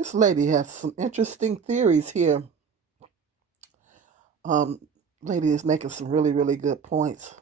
This lady has some interesting theories here. Um, Lady is making some really, really good points.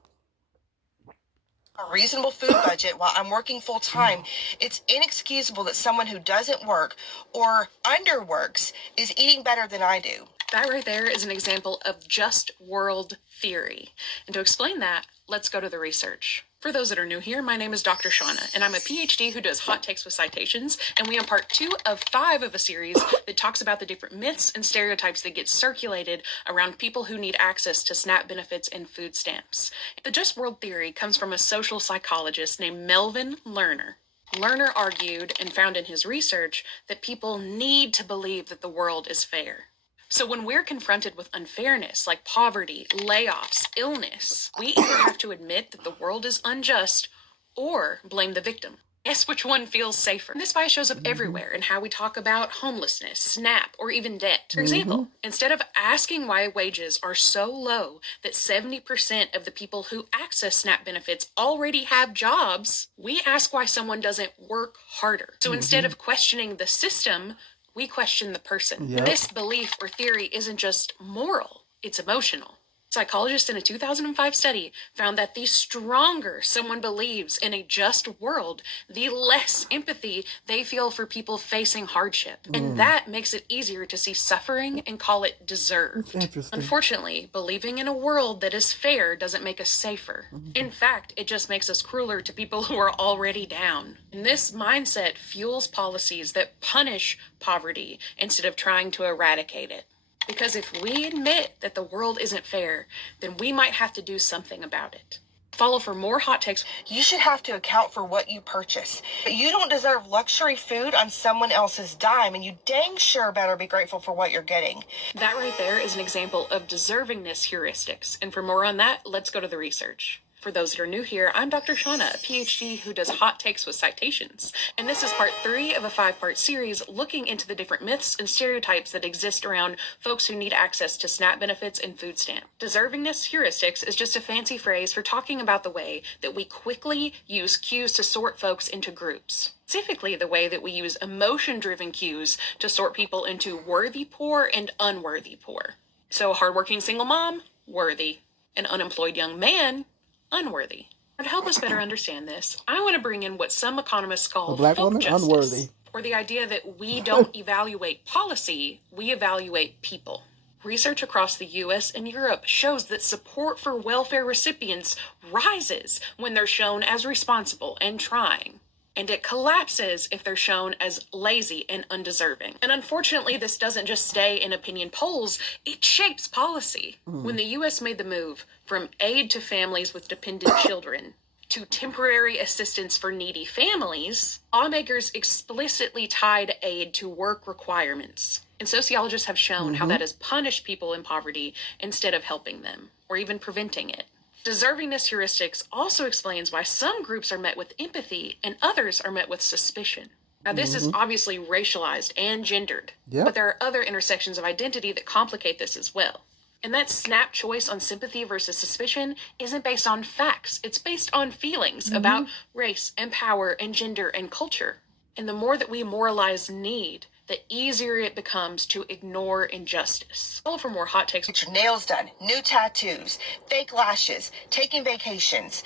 A reasonable food budget while I'm working full time, it's inexcusable that someone who doesn't work or underworks is eating better than I do. That right there is an example of just world theory. And to explain that, let's go to the research. For those that are new here, my name is Dr. Shauna, and I'm a PhD who does hot takes with citations, and we are part 2 of 5 of a series that talks about the different myths and stereotypes that get circulated around people who need access to SNAP benefits and food stamps. The just world theory comes from a social psychologist named Melvin Lerner. Lerner argued and found in his research that people need to believe that the world is fair. So when we're confronted with unfairness like poverty, layoffs, illness, we either have to admit that the world is unjust or blame the victim. Guess which one feels safer? This bias shows up everywhere in how we talk about homelessness, SNAP, or even debt. For example, instead of asking why wages are so low that 70% of the people who access SNAP benefits already have jobs, we ask why someone doesn't work harder. So instead of questioning the system, we question the person. Yep. This belief or theory isn't just moral, it's emotional. Psychologists in a 2005 study found that the stronger someone believes in a just world, the less empathy they feel for people facing hardship. And that makes it easier to see suffering and call it deserved. Interesting. Unfortunately, believing in a world that is fair doesn't make us safer. In fact, it just makes us crueler to people who are already down. And this mindset fuels policies that punish poverty instead of trying to eradicate it. Because if we admit that the world isn't fair, then we might have to do something about it. Follow for more hot takes. You should have to account for what you purchase. But you don't deserve luxury food on someone else's dime, and you dang sure better be grateful for what you're getting. That right there is an example of deservingness heuristics. And for more on that, let's go to the research. For those that are new here, I'm Dr. Shauna, a PhD who does hot takes with citations. And this is part 3 of a 5-part series looking into the different myths and stereotypes that exist around folks who need access to SNAP benefits and food stamp. Deservingness heuristics is just a fancy phrase for talking about the way that we quickly use cues to sort folks into groups. Specifically, the way that we use emotion-driven cues to sort people into worthy poor and unworthy poor. So a hardworking single mom, worthy. An unemployed young man, unworthy. To help us better understand this, I want to bring in what some economists call A black folk woman, justice, unworthy. or the idea that we don't evaluate policy, we evaluate people. Research across the US and Europe shows that support for welfare recipients rises when they're shown as responsible and trying. And it collapses if they're shown as lazy and undeserving. And unfortunately, this doesn't just stay in opinion polls, it shapes policy. When the US made the move from aid to families with dependent children to temporary assistance for needy families, lawmakers explicitly tied aid to work requirements. And sociologists have shown how that has punished people in poverty instead of helping them, or even preventing it. Deservingness heuristics also explains why some groups are met with empathy and others are met with suspicion. Now, this is obviously racialized and gendered, but there are other intersections of identity that complicate this as well. And that snap choice on sympathy versus suspicion isn't based on facts. It's based on feelings about race and power and gender and culture. And the more that we moralize need, the easier it becomes to ignore injustice. Follow for more hot takes. Get your nails done, new tattoos, fake lashes, taking vacations,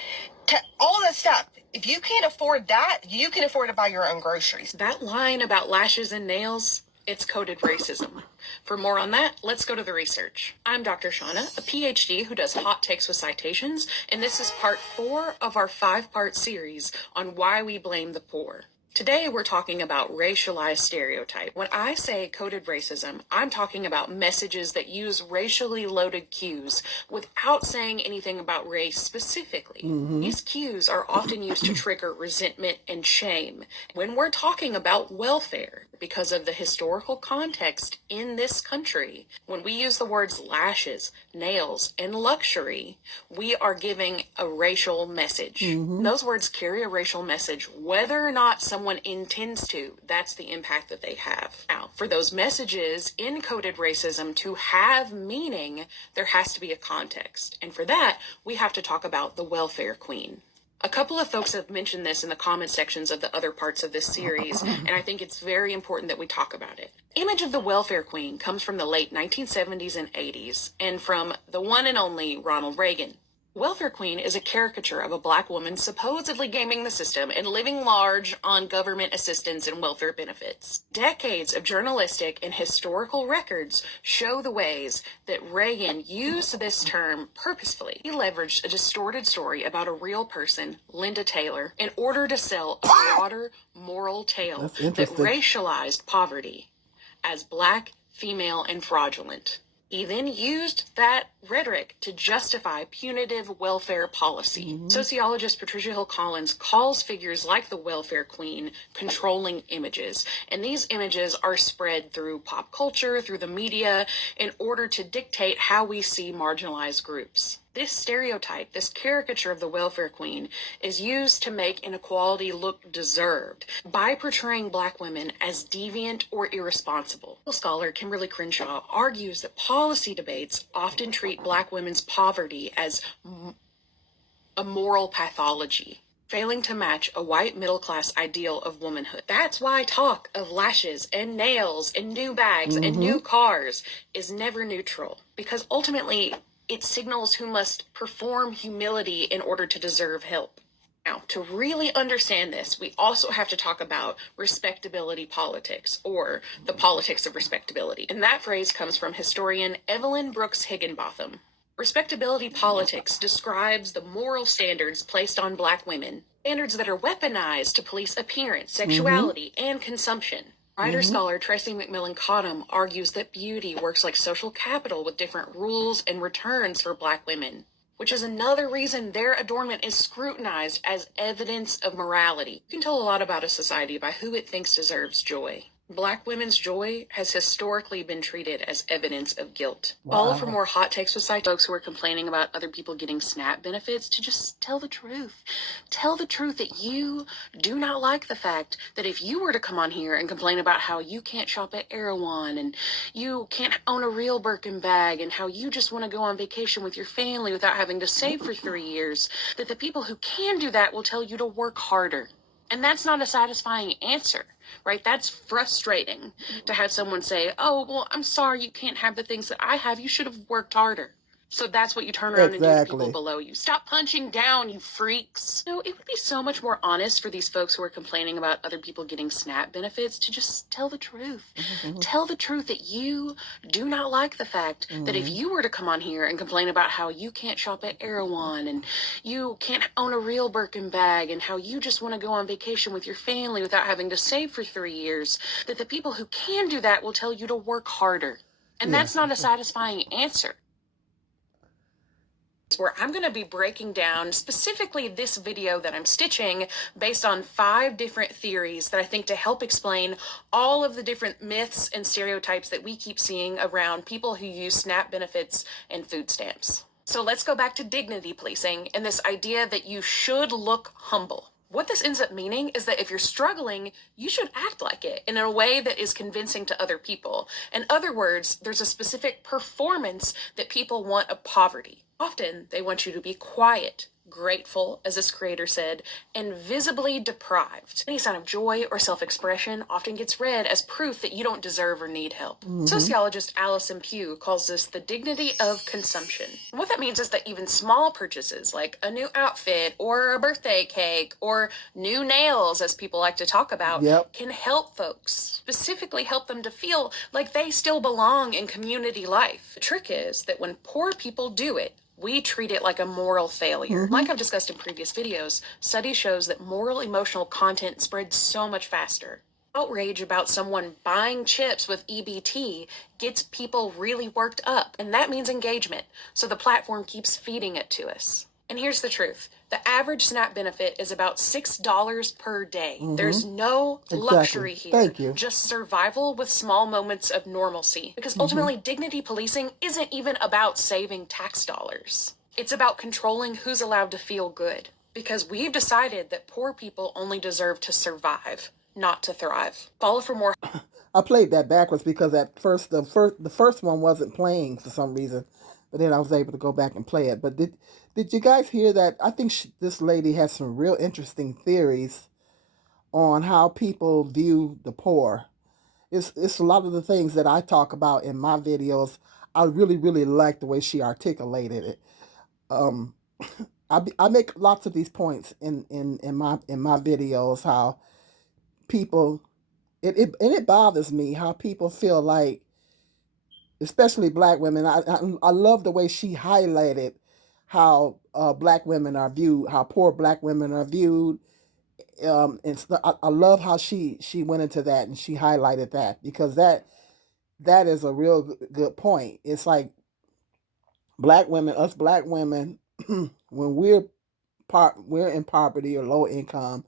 all that stuff. If you can't afford that, you can afford to buy your own groceries. That line about lashes and nails, it's coded racism. For more on that, let's go to the research. I'm Dr. Shauna, a PhD who does hot takes with citations, and this is part 4 of our 5-part series on why we blame the poor. Today, we're talking about racialized stereotype. When I say coded racism, I'm talking about messages that use racially loaded cues without saying anything about race specifically. These cues are often used to trigger resentment and shame. When we're talking about welfare, because of the historical context in this country, when we use the words lashes, nails, and luxury, we are giving a racial message. Those words carry a racial message, whether or not someone intends to. That's the impact that they have. Now, for those messages in coded racism to have meaning, there has to be a context. And for that, we have to talk about the welfare queen. A couple of folks have mentioned this in the comment sections of the other parts of this series, and I think it's very important that we talk about it. Image of the welfare queen comes from the late 1970s and 80s, and from the one and only Ronald Reagan. Welfare queen is a caricature of a black woman supposedly gaming the system and living large on government assistance and welfare benefits. Decades of journalistic and historical records show the ways that Reagan used this term purposefully. He leveraged a distorted story about a real person, Linda Taylor, in order to sell a broader moral tale That's that interesting. racialized poverty as black, female, and fraudulent. He then used that rhetoric to justify punitive welfare policy. Sociologist Patricia Hill Collins calls figures like the welfare queen controlling images, and these images are spread through pop culture, through the media, in order to dictate how we see marginalized groups. This stereotype, this caricature of the welfare queen, is used to make inequality look deserved by portraying black women as deviant or irresponsible. Scholar Kimberly Crenshaw argues that policy debates often treat black women's poverty as a moral pathology, failing to match a white middle-class ideal of womanhood. That's why talk of lashes and nails and new bags and new cars is never neutral, because ultimately it signals who must perform humility in order to deserve help. Now, to really understand this, we also have to talk about respectability politics, or the politics of respectability. And that phrase comes from historian Evelyn Brooks Higginbotham. Respectability politics describes the moral standards placed on black women, standards that are weaponized to police appearance, sexuality, and consumption. Writer-scholar Tracy McMillan Cottom argues that beauty works like social capital with different rules and returns for black women, which is another reason their adornment is scrutinized as evidence of morality. You can tell a lot about a society by who it thinks deserves joy. Black women's joy has historically been treated as evidence of guilt. Follow for more hot takes with folks who are complaining about other people getting SNAP benefits to just tell the truth. Tell the truth that you do not like the fact that if you were to come on here and complain about how you can't shop at Erewhon and you can't own a real Birkin bag and how you just want to go on vacation with your family without having to save for 3 years, that the people who can do that will tell you to work harder. And that's not a satisfying answer, right? That's frustrating to have someone say, oh, well, I'm sorry you can't have the things that I have. You should have worked harder. So that's what you turn around and do to people Exactly. below you. Stop punching down, you freaks. So it would be so much more honest for these folks who are complaining about other people getting SNAP benefits to just tell the truth. Tell the truth that you do not like the fact that if you were to come on here and complain about how you can't shop at Erewhon and you can't own a real Birkin bag and how you just want to go on vacation with your family without having to save for 3 years, that the people who can do that will tell you to work harder. And that's not a satisfying answer. Where I'm going to be breaking down specifically this video that I'm stitching based on 5 different theories that I think to help explain all of the different myths and stereotypes that we keep seeing around people who use SNAP benefits and food stamps. So let's go back to dignity policing and this idea that you should look humble. What this ends up meaning is that if you're struggling, you should act like it in a way that is convincing to other people. In other words, there's a specific performance that people want of poverty. Often, they want you to be quiet, grateful, as this creator said, and visibly deprived. Any sign of joy or self-expression often gets read as proof that you don't deserve or need help. Sociologist Alison Pugh calls this the dignity of consumption. And what that means is that even small purchases like a new outfit or a birthday cake or new nails, as people like to talk about, can help folks, specifically help them to feel like they still belong in community life. The trick is that when poor people do it, we treat it like a moral failure. Like I've discussed in previous videos, study shows that moral emotional content spreads so much faster. Outrage about someone buying chips with EBT gets people really worked up, and that means engagement, so the platform keeps feeding it to us. And here's the truth. The average SNAP benefit is about $6 per day. There's no luxury here. Thank you. Just survival with small moments of normalcy. Because ultimately, dignity policing isn't even about saving tax dollars. It's about controlling who's allowed to feel good. Because we've decided that poor people only deserve to survive, not to thrive. Follow for more. I played that backwards because at first the first one wasn't playing for some reason. but then I was able to go back and play it. But did you guys hear that? I think this lady has some real interesting theories on how people view the poor. It's a lot of the things that I talk about in my videos. I really really like the way she articulated it. Um, I make lots of these points in my videos. How people it bothers me how people feel like, especially black women. I love the way she highlighted how black women are viewed, how poor black women are viewed. I love how she went into that and she highlighted that, because that is a real good point. It's like us black women, when we're in poverty or low income,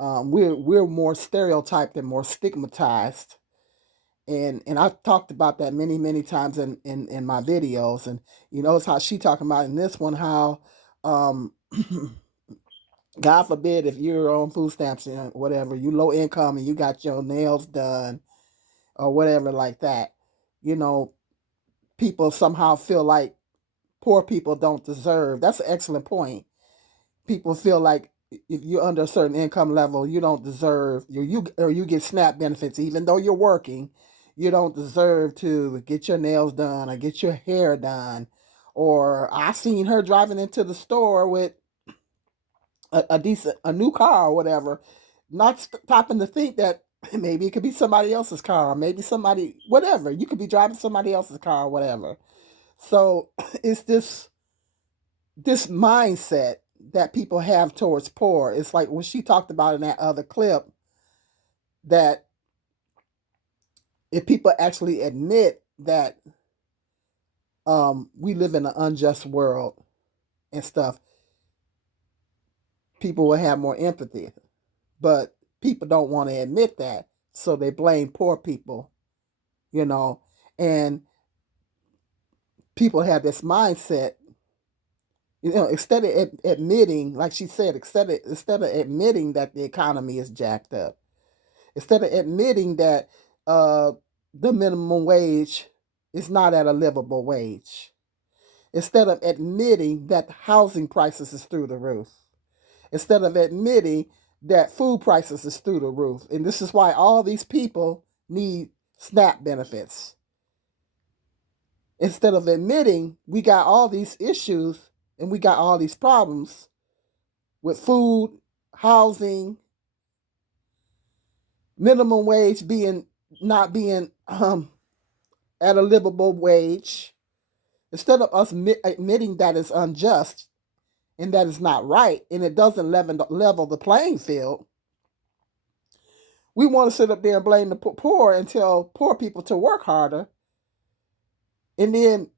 we're more stereotyped and more stigmatized. And I've talked about that many times in my videos. And you notice how she talking about in this one how, um, God forbid, if you're on food stamps and whatever, you low income and you got your nails done or whatever like that, you know, people somehow feel like poor people don't deserve. That's an excellent point. People feel like if you're under a certain income level, you don't deserve you get SNAP benefits even though you're working. You don't deserve to get your nails done or get your hair done. Or I seen her driving into the store with a new car or whatever, not stopping to think that maybe it could be somebody else's car, or maybe somebody whatever. You could be driving somebody else's car or whatever. So it's this mindset that people have towards poor. It's like what she talked about in that other clip, that if people actually admit that we live in an unjust world and stuff, people will have more empathy. But people don't want to admit that, so they blame poor people, you know. And people have this mindset, instead of admitting, like she said, instead of admitting that the economy is jacked up, instead of admitting that the minimum wage is not at a livable wage, instead of admitting that housing prices is through the roof, instead of admitting that food prices is through the roof, and this is why all these people need SNAP benefits. Instead of admitting we got all these issues and we got all these problems with food, housing, minimum wage not being at a livable wage, instead of us admitting that it's unjust and that it's not right and it doesn't level the playing field, we want to sit up there and blame the poor and tell poor people to work harder. And then,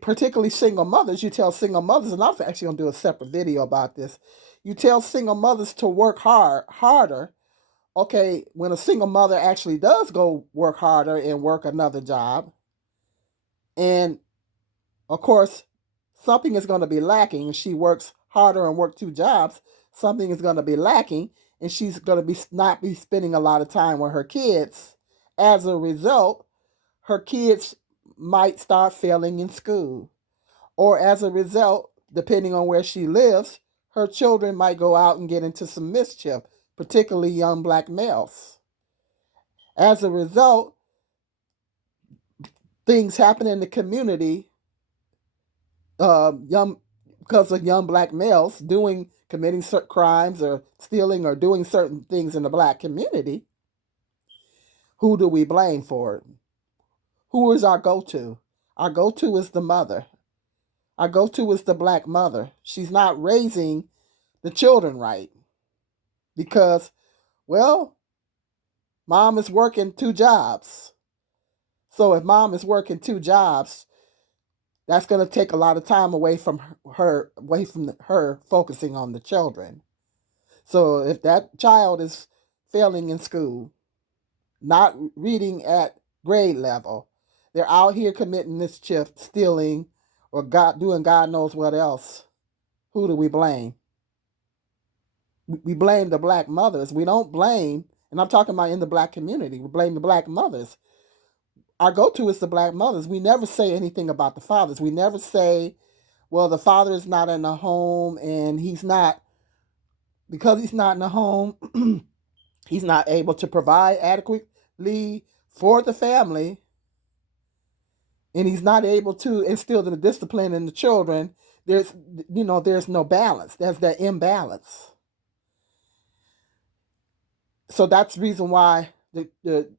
particularly single mothers, you tell single mothers, and I'm actually going to do a separate video about this. You tell single mothers to work harder. Okay, when a single mother actually does go work harder and work another job, and of course, something is going to be lacking. She works harder and work two jobs. Something is going to be lacking, and she's going to not be spending a lot of time with her kids. As a result, her kids might start failing in school, or as a result, depending on where she lives, her children might go out and get into some mischief, particularly young black males. As a result, things happen in the community, because of young black males committing certain crimes or stealing or doing certain things in the black community. Who do we blame for it? Who is our go-to? Our go-to is the mother. Our go-to is the black mother. She's not raising the children right because, well, mom is working two jobs. So if mom is working two jobs, that's going to take a lot of time away from her focusing on the children. So if that child is failing in school, not reading at grade level, they're out here committing mischief, stealing, or doing God knows what else, who do we blame? We blame the black mothers. We don't blame, and I'm talking about in the black community, we blame the black mothers. our go-to is the black mothers. We never say anything about the fathers. We never say, well, the father is not in the home and because he's not in the home, he's not able to provide adequately for the family, and he's not able to instill the discipline in the children. There's no balance. There's that imbalance. So that's the reason why the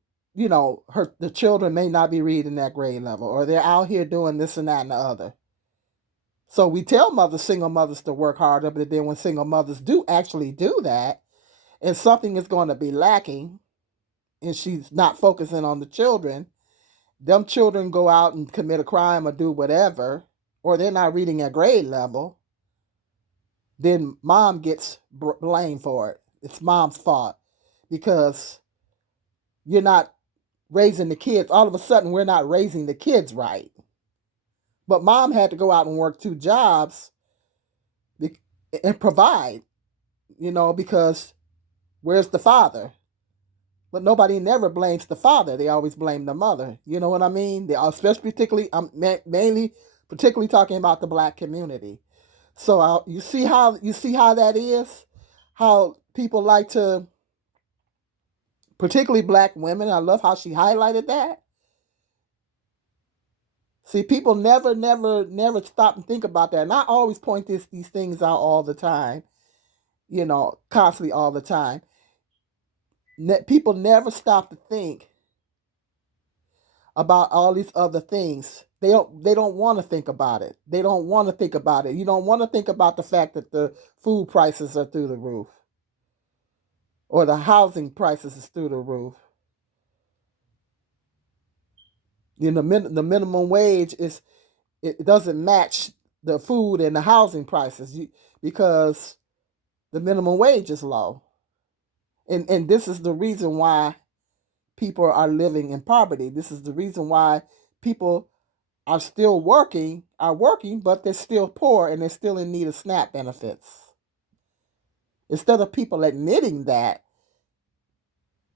children may not be reading that grade level, or they're out here doing this and that and the other. So we tell single mothers to work harder, but then when single mothers do actually do that, and something is going to be lacking, and she's not focusing on the children, them children go out and commit a crime or do whatever, or they're not reading at grade level, then mom gets blamed for it. It's mom's fault because you're not raising the kids. All of a sudden, we're not raising the kids right. But mom had to go out and work 2 jobs and provide, because where's the father? But nobody never blames the father. They always blame the mother. You know what I mean? They especially particularly talking about the black community. So you see how that is? How people like to, particularly black women. I love how she highlighted that. See, people never stop and think about that. And I always point these things out all the time, constantly all the time. People never stop to think about all these other things. They don't want to think about it. They don't want to think about it. You don't want to think about the fact that the food prices are through the roof, or the housing prices is through the roof. The minimum wage it doesn't match the food and the housing prices because the minimum wage is low. And this is the reason why people are living in poverty. This is the reason why people are working, but they're still poor and they're still in need of SNAP benefits. Instead of people admitting that,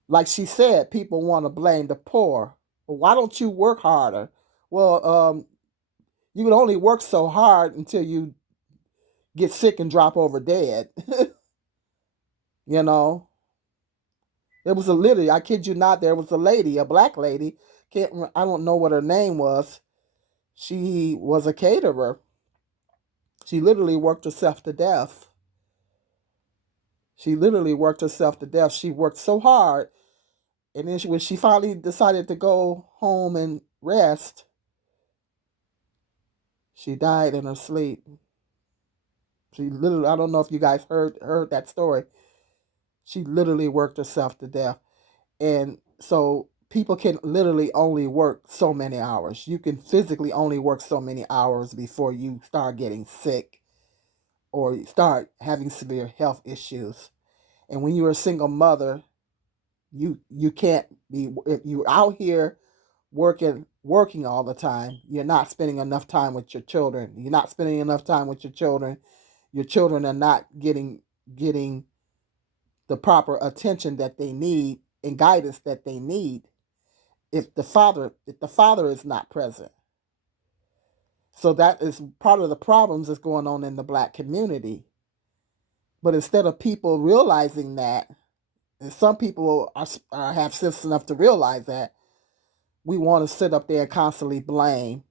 like she said, people want to blame the poor. Well, why don't you work harder? Well, you can only work so hard until you get sick and drop over dead. There was I kid you not, there was a lady, a black lady, I don't know what her name was. She was a caterer. She literally worked herself to death. She worked so hard. And then when she finally decided to go home and rest, she died in her sleep. She literally, I don't know if you guys heard that story. She literally worked herself to death. And so people can literally only work so many hours. You can physically only work so many hours before you start getting sick or start having severe health issues. And when you're a single mother, you can't be, if you're out here working all the time, you're not spending enough time with your children. You're not spending enough time with your children. Your children are not getting the proper attention that they need and guidance that they need if the father is not present. So that is part of the problems that's going on in the black community. But instead of people realizing that, and some people have sense enough to realize that, we want to sit up there and constantly blame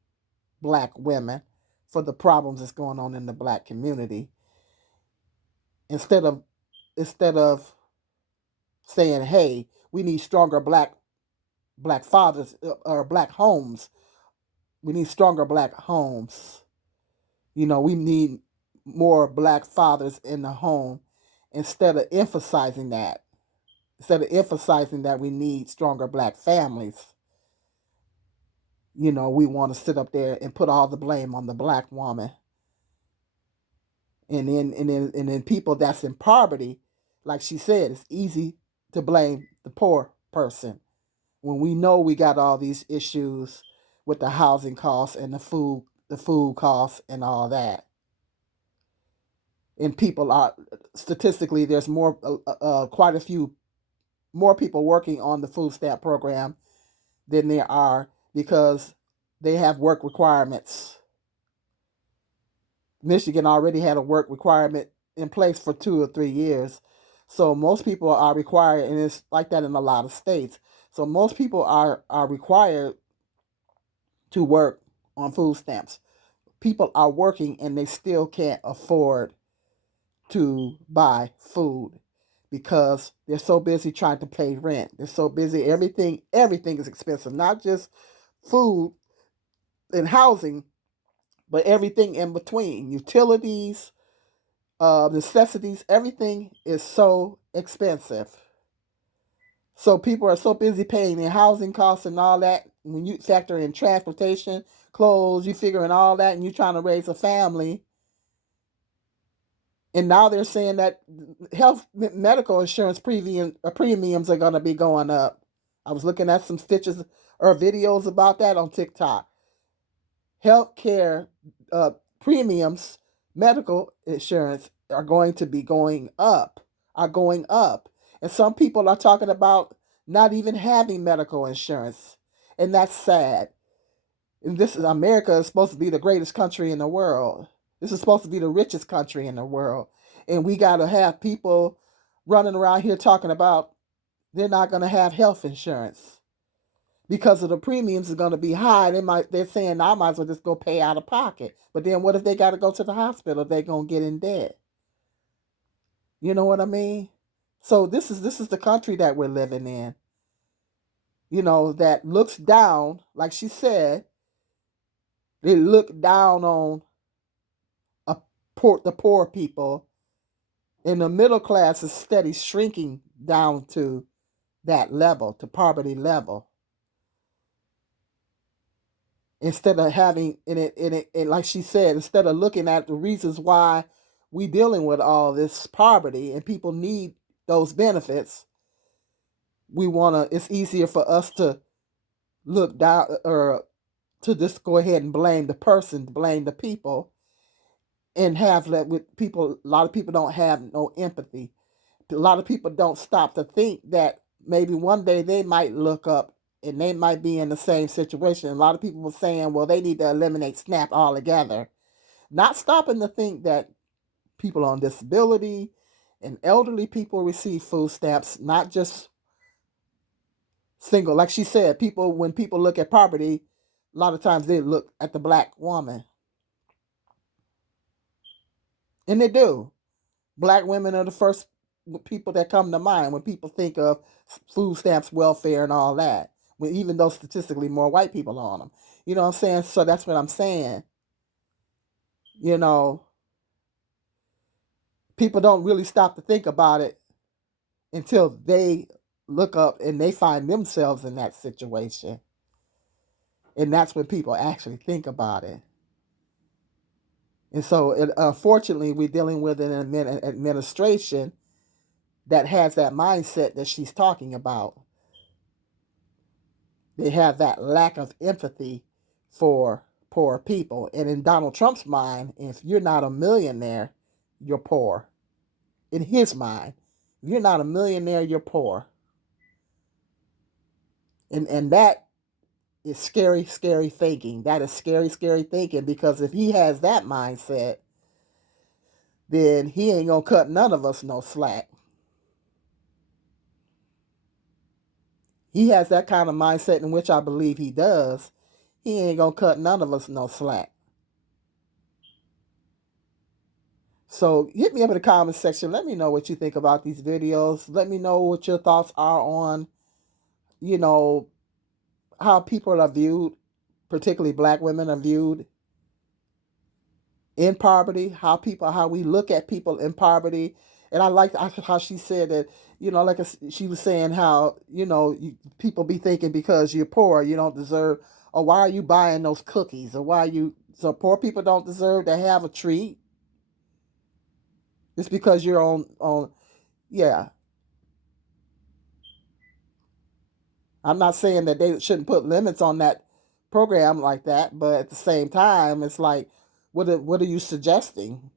black women for the problems that's going on in the black community. Instead of saying, hey, we need stronger black fathers or black homes. We need stronger black homes. We need more black fathers in the home. Instead of emphasizing that we need stronger black families, we want to sit up there and put all the blame on the black woman. And then people that's in poverty, like she said, it's easy to blame the poor person when we know we got all these issues with the housing costs and the food costs and all that. And people are, statistically, there's quite a few more people working on the food stamp program than there are because they have work requirements. Michigan already had a work requirement in place for 2 or 3 years. So most people are required, and it's like that in a lot of states. So most people are required to work on food stamps. People are working and they still can't afford to buy food because they're so busy trying to pay rent. They're so busy. Everything is expensive, not just food and housing, but everything in between. Utilities, necessities, everything is so expensive. So people are so busy paying their housing costs and all that. When you factor in transportation, clothes, you figuring all that, and you're trying to raise a family. And now they're saying that health medical insurance premiums are going to be going up. I was looking at some stitches or videos about that on TikTok. Healthcare premiums, medical insurance are going to be going up, And some people are talking about not even having medical insurance. And that's sad. And this is America is supposed to be the greatest country in the world. This is supposed to be the richest country in the world. And we got to have people running around here talking about they're not going to have health insurance because of the premiums is going to be high. They're saying I might as well just go pay out of pocket. But then what if they got to go to the hospital? They're going to get in debt. You know what I mean? So this is the country that we're living in. That looks down, like she said, they look down on the poor people, and the middle class is steady shrinking down to that level, to poverty level. Instead of having and like she said, instead of looking at the reasons why we dealing with all this poverty and people need those benefits, it's easier for us to look down or to just go ahead and blame the person, blame the people, and have that with people. A lot of people don't have no empathy. A lot of people don't stop to think that maybe one day they might look up and they might be in the same situation. A lot of people were saying, well, they need to eliminate SNAP altogether. Not stopping to think that people on disability and elderly people receive food stamps, not just single. Like she said, when people look at poverty, a lot of times they look at the black woman. And they do. Black women are the first people that come to mind when people think of food stamps, welfare, and all that. Even though statistically more white people are on them. You know what I'm saying? So that's what I'm saying. People don't really stop to think about it until they look up and they find themselves in that situation. And that's when people actually think about it. And so, unfortunately, we're dealing with an administration that has that mindset that she's talking about. They have that lack of empathy for poor people. And in Donald Trump's mind, if you're not a millionaire, you're poor. In his mind, if you're not a millionaire, you're poor. And that is scary, scary thinking. That is scary, scary thinking, because if he has that mindset, then he ain't going to cut none of us no slack. He has that kind of mindset, in which I believe he does. He ain't going to cut none of us no slack. So hit me up in the comment section. Let me know what you think about these videos. Let me know what your thoughts are on, how people are viewed, particularly black women are viewed in poverty, how we look at people in poverty. And I like how she said that, like she was saying how, people be thinking because you're poor, you don't deserve, or why are you buying those cookies, or so poor people don't deserve to have a treat. It's because you're yeah. I'm not saying that they shouldn't put limits on that program like that, but at the same time, it's like, what are you suggesting?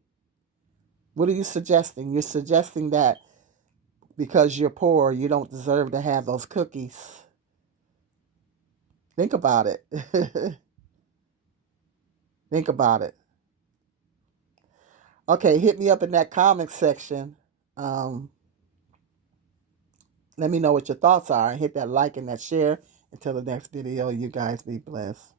What are you suggesting? You're suggesting that because you're poor, you don't deserve to have those cookies. Think about it. Think about it. Okay, hit me up in that comment section. Um, Let me know what your thoughts are. Hit that like and that share. Until the next video, you guys be blessed.